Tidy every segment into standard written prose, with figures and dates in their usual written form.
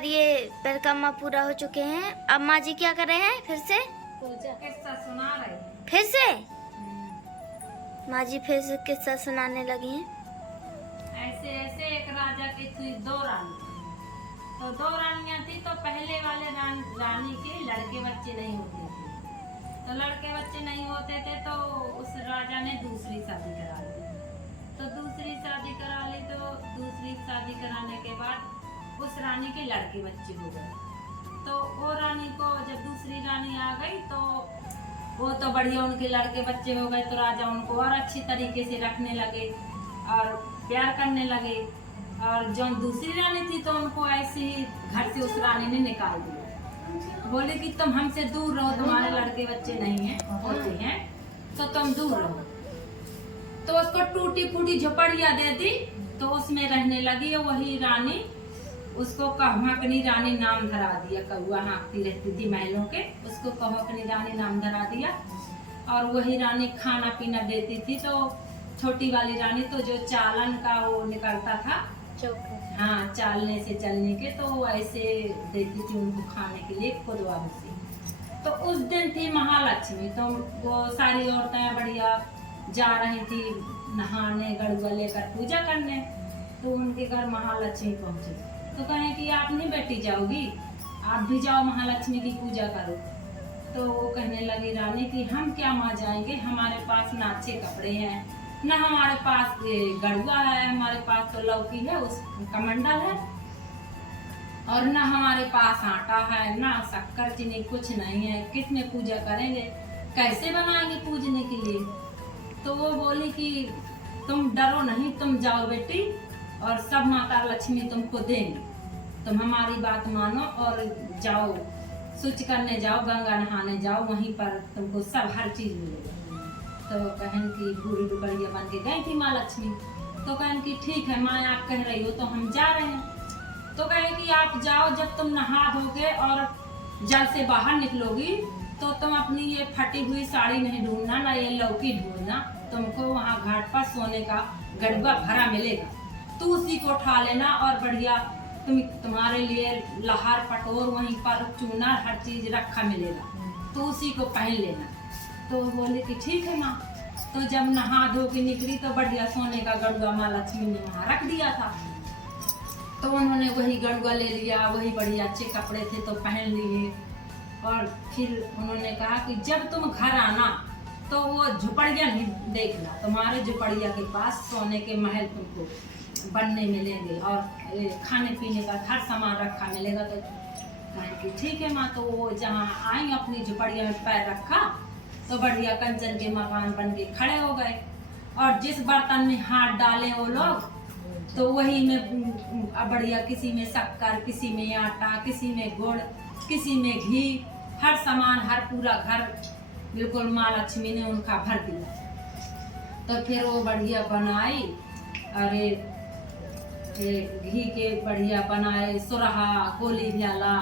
बार ये परिक्रमा पूरा हो चुके हैं। अब माँ जी क्या कर रहे हैं? फिर से पूजा किस्सा सुना रहे। फिर से माँ जी फिर से किस्सा सुनाने लगी हैं। ऐसे ऐसे एक राजा की थी दो रानी। तो दो रानियां थी। तो पहले वाले रानी के लड़के बच्चे नहीं होते थे। तो लड़के बच्चे नहीं होते थे तो उस राजा ने दूसरी शादी करा ली। तो दूसरी शादी करा ली तो दूसरी शादी कराने के बाद उस रानी के लड़के बच्चे हो गए। तो वो रानी को जब दूसरी रानी आ गई तो वो तो बढ़िया उनके लड़के बच्चे हो गए। तो राजा उनको और अच्छी तरीके से रखने लगे और प्यार करने लगे। और जो दूसरी रानी थी तो उनको ऐसे ही घर से उस रानी ने निकाल दिया। बोले कि तुम हमसे दूर रहो, तुम्हारे लड़के बच्चे नहीं हैं होते हैं तो तुम दूर रहो। तो उसको टूटी फूटी झोपड़ियां दे दी। तो उसमें रहने लगी। वही रानी उसको कहकनी रानी नाम धरा दिया। कौआ हाँकती रहती थी महलों के, उसको कहकनी रानी नाम धरा दिया। और वही रानी खाना पीना देती थी। तो छोटी वाली रानी तो जो चालन का वो निकलता था, हाँ चालने से चलने के, तो वो ऐसे देती थी उनको खाने के लिए खुदवा से। तो उस दिन थी महालक्ष्मी। तो वो सारी औरतें बढ़िया जा रही थी नहाने, गड़ुआ लेकर पूजा करने। तो उनके घर महालक्ष्मी पहुंचे तो कहें कि आप नहीं बेटी जाओगी, आप भी जाओ महालक्ष्मी की पूजा करो। तो वो कहने लगी रानी कि हम क्या माँ जाएंगे, हमारे पास ना अच्छे कपड़े हैं, ना हमारे पास गड़ुआ है, हमारे पास तो लौकी है उस कमंडल है, और ना हमारे पास आटा है, ना शक्कर चीनी, कुछ नहीं है, किसमें पूजा करेंगे, कैसे बनाएंगे पूजने के लिए। तो वो बोली कि तुम डरो नहीं, तुम जाओ बेटी और सब माता लक्ष्मी तुमको देंगी, तुम हमारी बात मानो और जाओ शुचि करने जाओ, गंगा नहाने जाओ, वहीं पर तुमको सब हर चीज मिलेगी। तो कहन की बूढ़ी दुपड़िया बन के गई थी माँ लक्ष्मी। तो कहन की ठीक है माँ, आप कह रही हो तो हम जा रहे हैं। तो कहे कि आप जाओ, जब तुम नहा धोके और जल से बाहर निकलोगी तो तुम अपनी ये फटी हुई साड़ी नहीं ढूंढना, ना ये लौकी ढूंढना, तुमको वहाँ घाट पर सोने का गड़ुआ भरा मिलेगा, तू उसी को उठा लेना और बढ़िया तुम्हारे लिए लहार पटोर, वहीं पर चूना हर चीज रखा मिलेगा, तो उसी को पहन लेना। तो बोले कि ठीक है माँ। तो जब नहा धो के निकली तो बढ़िया सोने का गड़ुआ माँ लक्ष्मी ने वहाँ रख दिया था। तो उन्होंने वही गड़ुआ ले लिया, वही बढ़िया अच्छे कपड़े थे तो पहन लिए। और फिर उन्होंने कहा कि जब तुम घर आना तो वो झुपड़िया नहीं देखना, तुम्हारे झुपड़िया के पास सोने के महल तुमको बनने मिलेंगे और खाने पीने का हर सामान रखा मिलेगा। तो कहें कि ठीक है माँ। तो वो जहाँ आई अपनी झुपड़िया में पैर रखा तो बढ़िया कंचन के मकान बन के खड़े हो गए। और जिस बर्तन में हाथ डाले वो लोग तो वही में बढ़िया, किसी में शक्कर, किसी में आटा, किसी में गुड़, किसी में घी, हर सामान, हर पूरा घर बिल्कुल माँ लक्ष्मी ने उनका भर दिया। तो फिर वो बढ़िया बनाई, अरे घी के बढ़िया बनाए सुरहा गोली भ्याला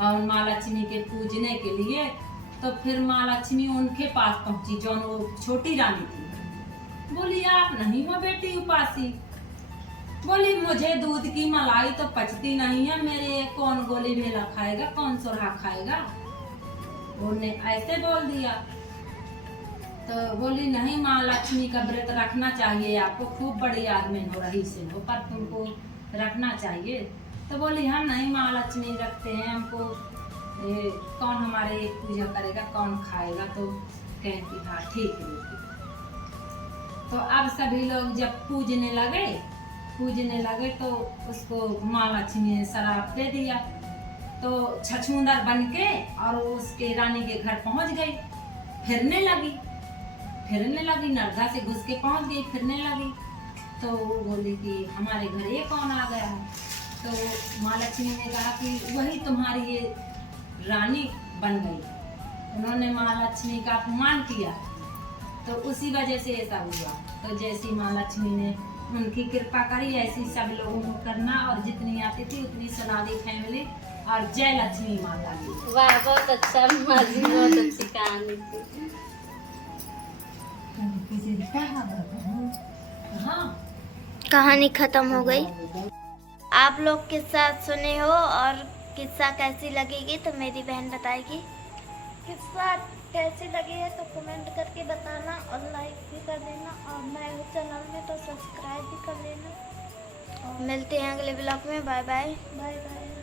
और माँ लक्ष्मी के पूजने के लिए। तो फिर माँ लक्ष्मी उनके पास पहुंची, जो वो छोटी रानी थी। बोली आप नहीं हो बेटी उपासी? बोली मुझे दूध की मलाई तो पचती नहीं है, मेरे कौन गोली भेला खाएगा, कौन सुरहा खाएगा। उन्होंने ऐसे बोल दिया। तो बोली नहीं माँ लक्ष्मी का व्रत रखना चाहिए आपको, खूब बड़ी आदमी हो रही से हो पर तुमको रखना चाहिए। तो बोली हम नहीं माँ लक्ष्मी रखते हैं, हमको कौन हमारे एक पूजा करेगा, कौन खाएगा। तो कहती हाँ ठीक है। तो अब सभी लोग जब पूजने लगे तो उसको माँ लक्ष्मी ने शराब दे दिया। तो छछूंदर बन के और उसके रानी के घर पहुंच गई, फिरने लगी, नर्दा से घुस के पहुंच गई, फिरने लगी। तो वो बोली कि हमारे घर ये कौन आ गया है। तो माँ लक्ष्मी ने कहा कि वही तुम्हारी ये रानी बन गई, उन्होंने माँ लक्ष्मी का अपमान किया, तो उसी वजह से ऐसा हुआ। तो जैसी माँ लक्ष्मी ने उनकी कृपा करी ऐसी सब लोगों को करना। और जितनी आती थी उतनी सुना दी फैमिली। और जय लक्ष्मी माता की। वाह बहुत अच्छा माँ जी, बहुत अच्छी कहानी थी। हाँ कहानी खत्म हो गई। आप लोग के साथ सुने हो और किस्सा कैसी लगेगी तो मेरी बहन बताएगी। किस्सा कैसी लगी है तो कमेंट करके बताना और लाइक भी कर देना, और नए हो चैनल में तो सब्सक्राइब भी कर लेना। मिलते हैं अगले ब्लॉग में। Bye bye. Bye bye.